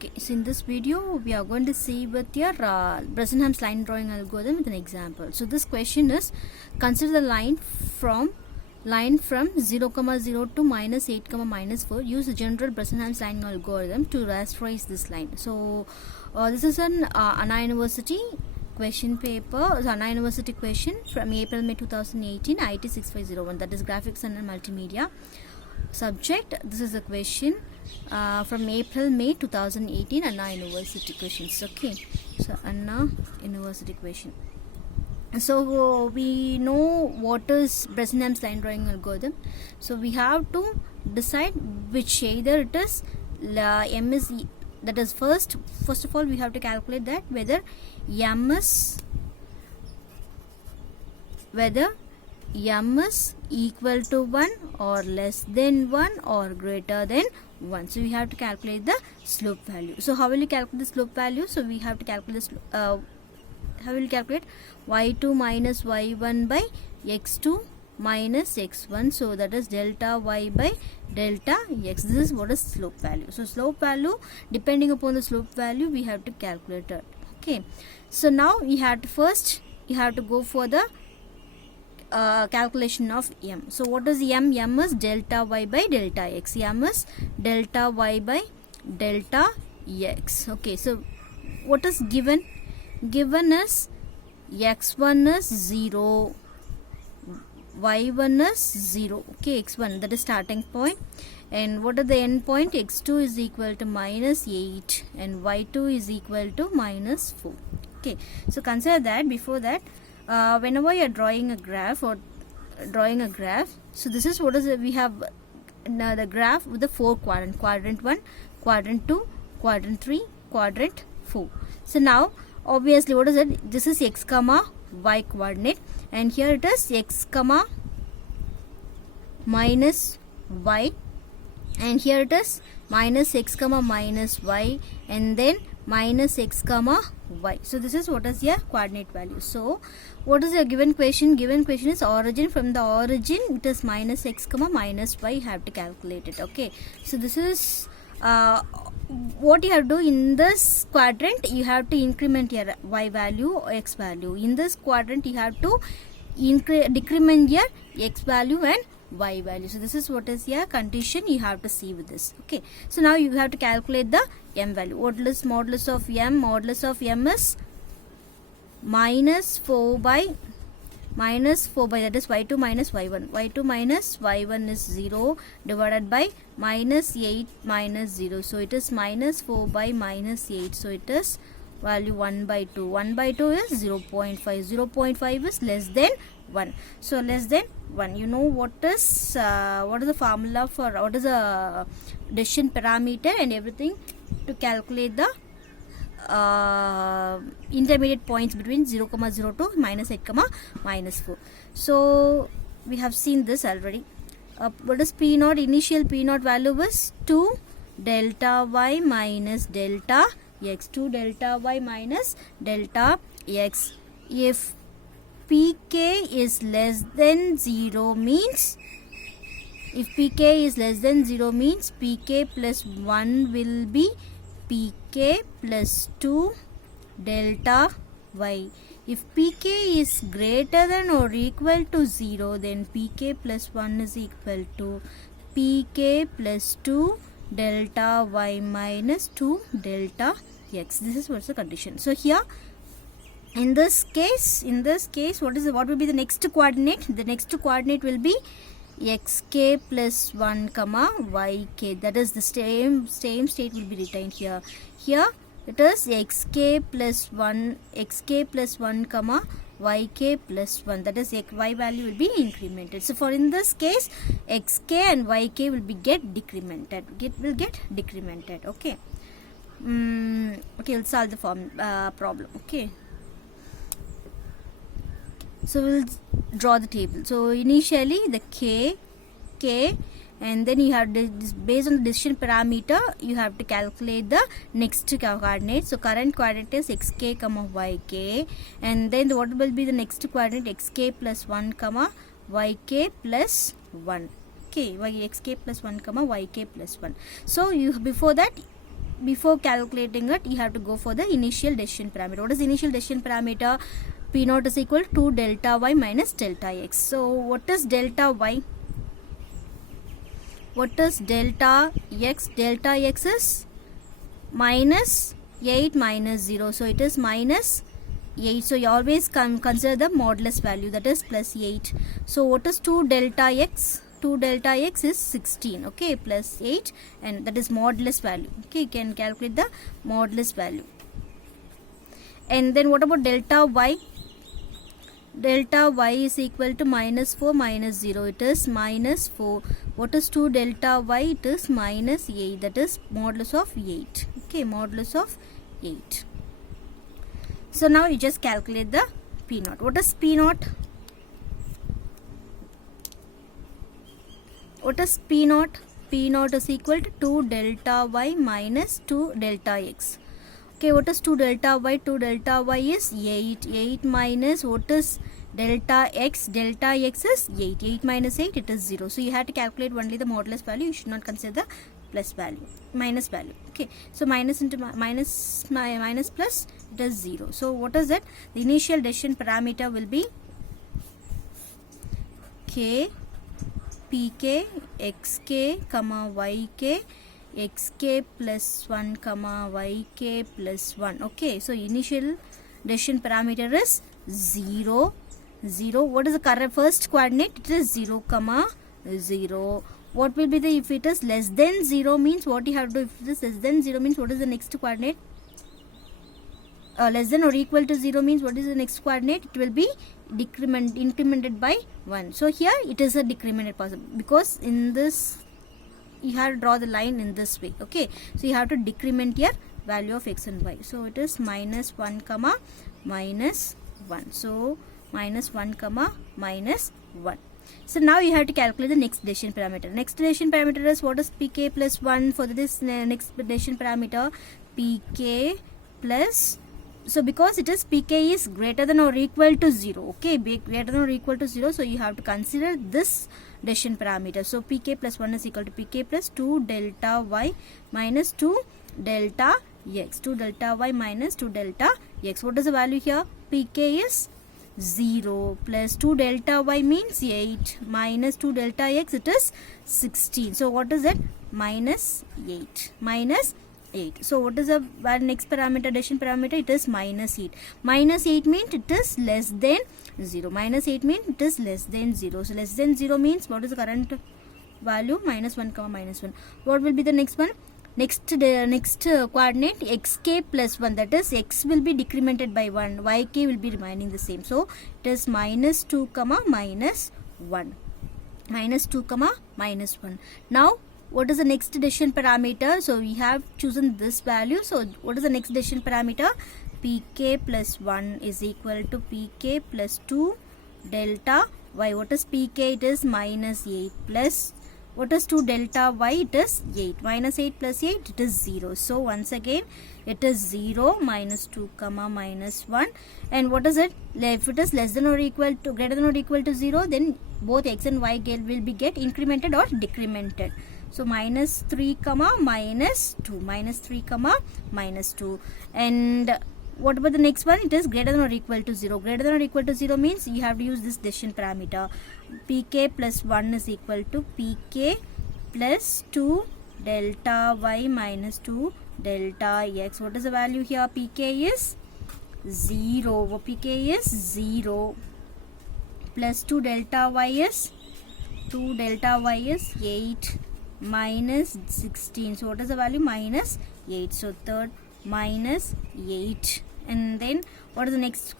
Okay, so in this video we are going to see with your Bresenham's line drawing algorithm with an example. So this question is, consider the line from 0, 0 to minus 8, minus 4. Use the general Bresenham's line algorithm to rasterize this line. So this is an Anna University question paper, Anna University question from April May 2018, IT 6501, that is graphics and multimedia. Subject, this is a question from April May 2018, Anna University questions. Okay, so Anna University question. So we know what is Bresenham's line drawing algorithm. So we have to decide which, either it is M is, that is first of all we have to calculate that whether M is equal to 1 or less than 1 or greater than 1. So we have to calculate the slope value. So how will you calculate the slope value? So we have to calculate the how will you calculate y2 minus y1 by x2 minus x1. So that is delta y by delta x. This is what is slope value. So slope value, depending upon the slope value, we have to calculate it. Okay, so now you have to go for the calculation of M. So what is M? M is delta y by delta x. M is delta y by delta x. Okay, so what is given? Given is x1 is 0, y1 is 0. Okay, x1, that is starting point. And what are the end point? x2 is equal to minus 8 and y2 is equal to minus 4. Okay, so consider that before that, whenever you are drawing a graph, so this is what is we have now the graph with the 4 quadrant: quadrant 1, quadrant 2, quadrant 3, quadrant 4. So now obviously what is it? This is x comma y coordinate, and here it is x comma minus y, and here it is minus x comma minus y, and then minus x comma y. So this is what is your coordinate value. So what is your given question? Given question is origin. From the origin it is minus x comma minus y. You have to calculate it. Okay, so this is what you have to do in this quadrant. You have to increment your y value or x value. In this quadrant you have to decrement your x value and y value. So this is what is your condition you have to see with this. Okay, so now you have to calculate the M value. Modulus of M? Modulus of M is minus 4 by that is y2 minus y1. y2 minus y1 is 0 divided by minus 8 minus 0. So it is minus 4 by minus 8. So it is value 1 by 2. 1 by 2 is 0.5. 0.5 is less than 1. So less than 1. You know what is the formula for, what is the decision parameter and everything to calculate the intermediate points between 0, 0 to minus 8, minus 4. So we have seen this already. What is P naught? Initial P naught value was 2 delta y minus delta x. 2 delta y minus delta x. If pk is less than 0 means, pk plus 1 will be pk plus 2 delta y. If pk is greater than or equal to 0, then pk plus 1 is equal to pk plus 2 delta y minus 2 delta x. This is what's the condition. So here in this case what will be the next coordinate? The next coordinate will be xk plus 1 comma yk. That is the same state will be retained here. Here it is xk plus 1 comma yk plus 1. That is y value will be incremented. So for in this case xk and yk will be get decremented. Okay. Okay, we'll solve the problem. Okay, so we'll draw the table. So initially the k, and then you have this, based on the decision parameter you have to calculate the next coordinate. So current coordinate is xk comma yk, and then what will be the next coordinate? xk plus 1 comma yk plus 1. Okay, xk plus 1 comma yk plus 1. So you, before that before calculating it, you have to go for the initial decision parameter. What is initial decision parameter? P naught is equal to delta y minus delta x. So what is delta y? What is delta x? Delta x is minus 8 minus 0. So it is minus 8. So you always consider the modulus value, that is plus 8. So what is 2 delta x? 2 delta x is 16, okay, plus 8, and that is modulus value. Okay, you can calculate the modulus value. And then what about delta y? Delta y is equal to minus 4 minus 0. It is minus 4. What is 2 delta y? It is minus 8. That is modulus of 8. Okay, modulus of 8. So now you just calculate the P naught. What is P naught? What is P naught? P naught is equal to 2 delta y minus 2 delta x. Okay, what is 2 delta y? 2 delta y is 8. 8 minus what is delta x? Delta x is 8. 8 minus 8, it is 0. So you have to calculate only the modulus value. You should not consider the plus value, minus value. Okay, so minus into minus plus, it is 0. So what is it? The initial decision parameter will be k, pk, xk, comma yk, xk plus 1 comma yk plus 1. Okay, so initial decision parameter is 0, 0. What is the correct first coordinate? It is 0 comma 0. What will be the, if it is less than 0 means what you have to do? If it is less than 0 means what is the next coordinate? Less than or equal to 0 means what is the next coordinate? It will be incremented by 1. So here it is a decremented possible, because in this you have to draw the line in this way. Okay, so you have to decrement your value of x and y. So it is minus 1 comma minus 1. So minus 1 comma minus 1. So now you have to calculate the next decision parameter. Next decision parameter is what is pk plus 1 for this next decision parameter? Pk plus, so because it is pk is greater than or equal to 0, okay, greater than or equal to 0, so you have to consider this decision parameter. So pk plus 1 is equal to pk plus 2 delta y minus 2 delta x. 2 delta y minus 2 delta x. What is the value here? pk is 0 plus 2 delta y means 8 minus 2 delta x, it is 16. So what is it? Minus 8. Minus 8. So what is the next parameter, decision parameter? It is minus 8. Minus 8 means it is less than 0. Minus 8 means it is less than 0. So less than 0 means what is the current value? Minus 1 comma minus 1. What will be the next one? Next coordinate xk plus 1, that is x will be decremented by 1, yk will be remaining the same. So it is minus 2 comma minus 1. Minus 2 comma minus 1. Now what is the next decision parameter? So we have chosen this value. So what is the next decision parameter? pk plus 1 is equal to pk plus 2 delta y. What is pk? It is minus 8 plus, what is 2 delta y? It is 8. Minus 8 plus 8, it is 0. So once again it is 0 minus 2 comma minus 1. And what is it? If it is less than or equal to, greater than or equal to 0, then both x and y will be get incremented or decremented. So minus 3 comma minus 2. Minus 3 comma minus 2. And what about the next one? It is greater than or equal to 0. Greater than or equal to 0 means you have to use this decision parameter. pk plus 1 is equal to pk plus 2 delta y minus 2 delta x. What is the value here? pk is 0. pk is 0 plus 2 delta y is 2 delta y is 8 minus 16. So what is the value? Minus 8. So third minus 8. And then what is the next?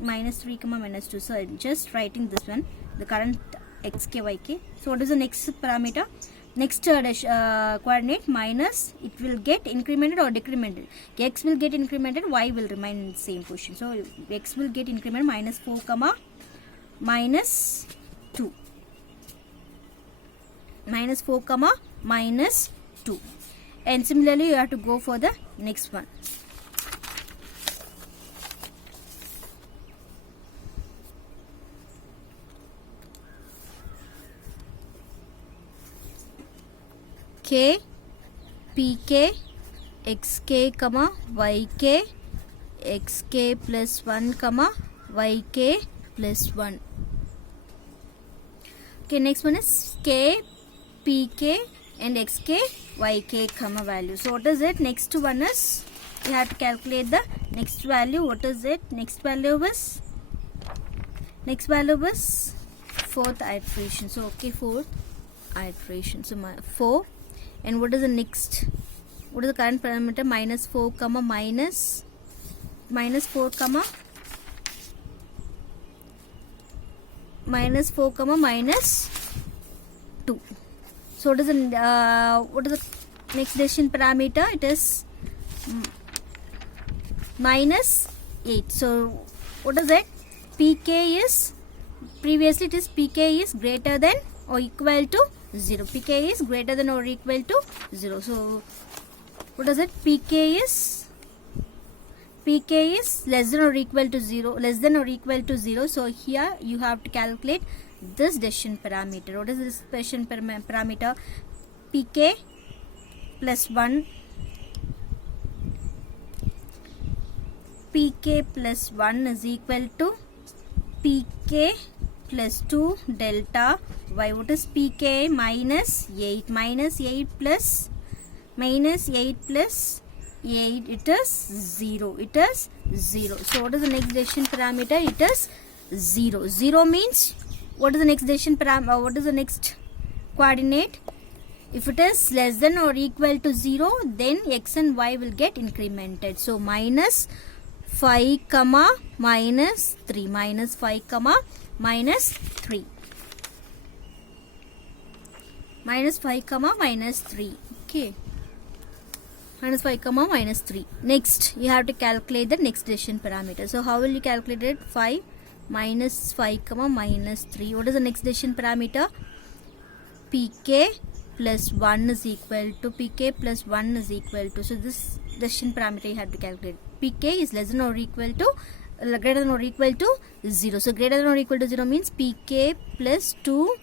Minus 3 comma minus 2. So I'm just writing this one, the current xk yk. So what is the next parameter? Next coordinate minus, it will get incremented or decremented. X will get incremented, y will remain in the same position. So x will get incremented, minus 4 comma minus 2. Minus 4 comma minus 2. And similarly you have to go for the next one. K, pk, xk comma yk, xk plus 1 comma yk plus 1. Okay, next one is k, pk and xk, yk comma value. So what is it? Next one is, you have to calculate the next value. What is it? Next value is fourth iteration. So okay, fourth iteration. So 4. And what is the next? What is the current parameter? Minus 4 comma minus 4 comma minus 4 comma minus 2. So what is the next decision parameter? It is minus 8. So what is it? pk is, previously it is pk is greater than or equal to 0. pk is greater than or equal to 0. So what is it? pk is less than or equal to 0. So here you have to calculate this decision parameter. What is this decision parameter? pk plus 1 is equal to pk plus 2 delta y. What is pk? Minus 8. Minus 8 plus 8, it is 0. It is 0. So what is the next decision parameter? It is 0. 0 means, what is the next decision parameter? What is the next coordinate? If it is less than or equal to 0, then x and y will get incremented. So minus 5 comma minus 3. Minus 5 comma minus 3. Minus 5 comma minus 3. Okay. Minus 5 comma minus 3. Next, you have to calculate the next decision parameter. So how will you calculate it? 5 minus 5 comma minus 3. What is the next decision parameter? pk plus 1 is equal to, so this decision parameter you have to calculate. pk is less than or equal to, greater than or equal to 0. So greater than or equal to 0 means pk plus 2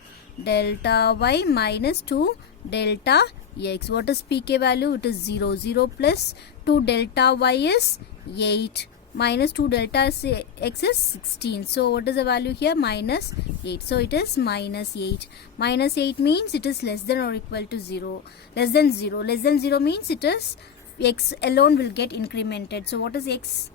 delta y minus 2 delta x. What is pk value? It is 0. 0 plus 2 delta y is 8. Minus 2 delta x is 16. So what is the value here? Minus 8. So it is minus 8. Minus 8 means it is less than or equal to 0. Less than 0. Less than 0 means it is x alone will get incremented. So what is x?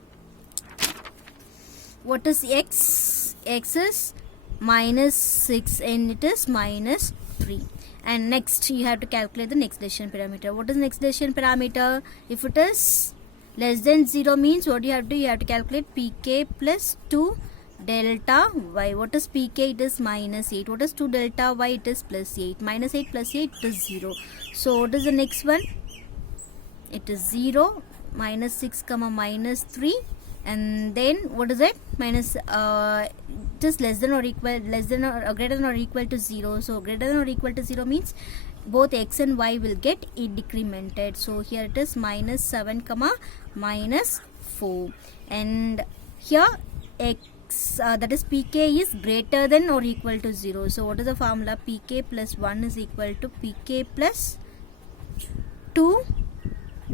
What is x? X is minus 6 and it is minus 3. And next you have to calculate the next decision parameter. What is next decision parameter? If it is less than 0 means what you have to do? You have to calculate pk plus 2 delta y. What is pk? It is minus 8. What is 2 delta y? It is plus 8. Minus 8 plus 8 is 0. So what is the next one? It is 0. Minus 6 comma minus 3. And then what is it? Minus it is less than or greater than or equal to 0. So greater than or equal to 0 means both x and y will get decremented. So here it is minus 7 comma minus 4. And here x, that is pk is greater than or equal to 0. So what is the formula? pk plus 1 is equal to pk plus 2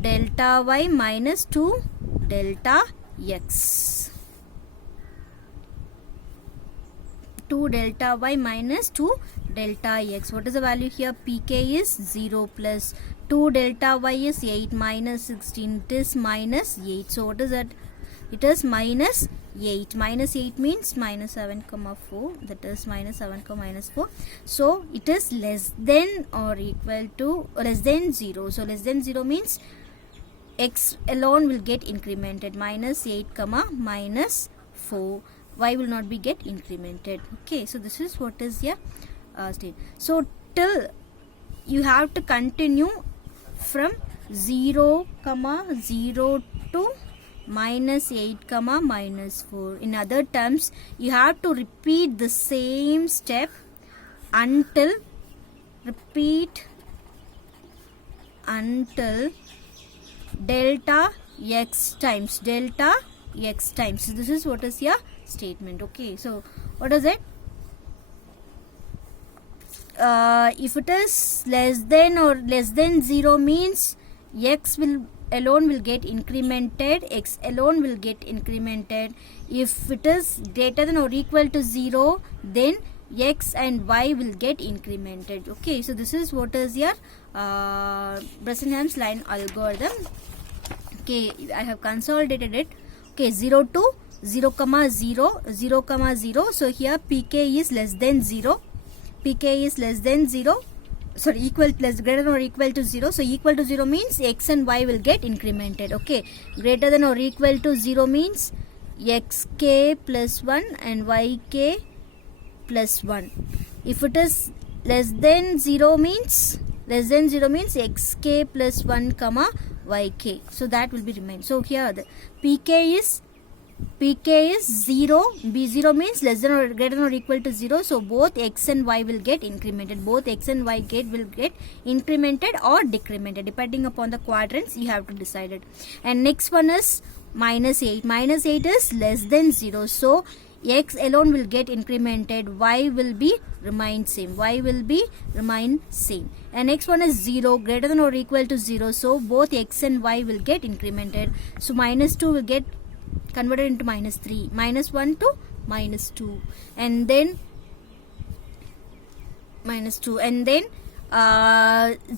delta y minus 2 delta x. 2 delta y minus 2 delta x. What is the value here? pk is 0 plus 2 delta y is 8 minus 16. It is minus 8. So what is that? It is minus 8. Minus 8 means minus 7 comma 4. That is minus 7 comma minus 4. So it is less than or equal to less than 0. So less than 0 means x alone will get incremented. Minus 8 comma minus 4. Y will not be get incremented. Okay, so this is what is your state. So till you have to continue from 0 comma 0 to minus 8 comma minus 4. In other terms, you have to repeat the same step until delta x times So this is what is your statement. Okay, so what is it? If it is less than or less than 0 means x will alone will get incremented, x alone will get incremented. If it is greater than or equal to 0, then x and y will get incremented. Okay, so this is what is your Bresenham's line algorithm. Okay, I have consolidated it. Okay, 0 to 0 comma 0, 0 comma 0. So here pk is less than 0, pk is less than 0, sorry, equal plus greater than or equal to 0. So equal to 0 means x and y will get incremented. Okay, greater than or equal to 0 means xk plus 1 and yk plus 1. If it is less than 0 means xk plus 1 comma yk. So that will be remain. So here the pk is 0, b0 means less than or greater than or equal to 0. So both x and y will get incremented, both x and y will get incremented or decremented depending upon the quadrants. You have to decide it. And next one is minus 8. Minus 8 is less than 0. So x alone will get incremented, y will be remain same, and next one is 0, greater than or equal to 0. So both x and y will get incremented. So minus 2 will get converted into minus 3, minus 1 to minus 2, and then minus 2, and then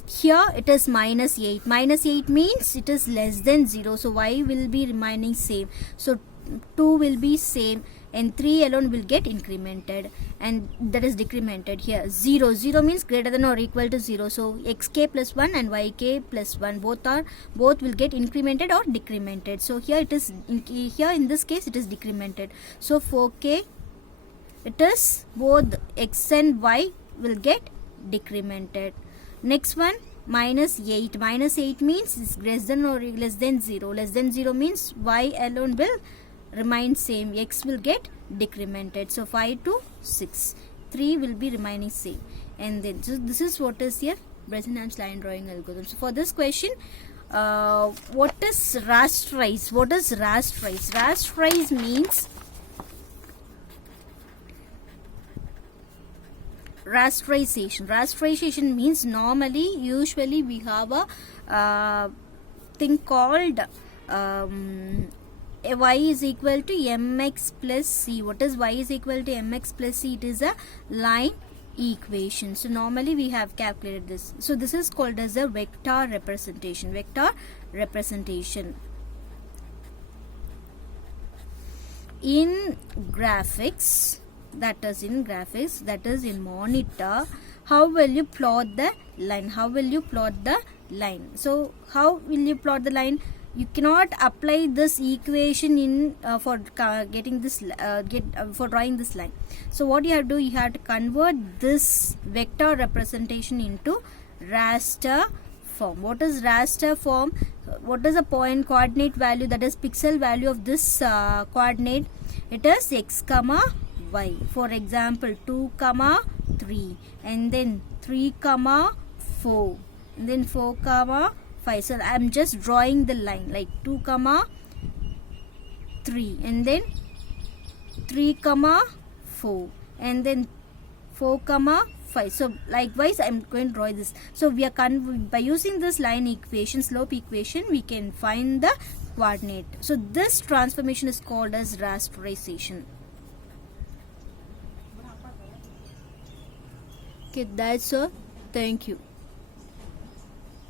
here it is minus 8. Minus 8 means it is less than 0. So y will be remaining same. So 2 will be same, and 3 alone will get incremented, and that is decremented. Here 0 means greater than or equal to 0. So xk plus 1 and yk plus 1 both will get incremented or decremented. So here it is, here in this case it is decremented. So 4k, it is both x and y will get decremented. Next one, minus 8. Minus 8 means it's less than or less than 0. Less than 0 means y alone will remain same, x will get decremented. So 5 to 6, 3 will be remaining same. And then so this is what is here Bresenham's line drawing algorithm. So for this question, what is rasterize? What is rasterize? Rasterize means rasterization. Rasterization means usually we have a thing called y is equal to mx plus c. What is y is equal to mx plus c? It is a line equation. So normally we have calculated this. So this is called as a vector representation. Vector representation. In graphics, that is in monitor, how will you plot the line? So how will you plot the line? You cannot apply this equation in for getting this for drawing this line. So what you have to do, you have to convert this vector representation into raster form. What is raster form? What is the point coordinate value, that is pixel value of this coordinate? It is x comma y. For example, 2 comma 3, and then 3 comma 4, and then 4 comma 5. So I am just drawing the line like 2 comma 3, and then 3 comma 4, and then 4 comma 5. So likewise I am going to draw this. So we are by using this line equation, slope equation, we can find the coordinate. So this transformation is called as rasterization. Okay, that's all. Thank you.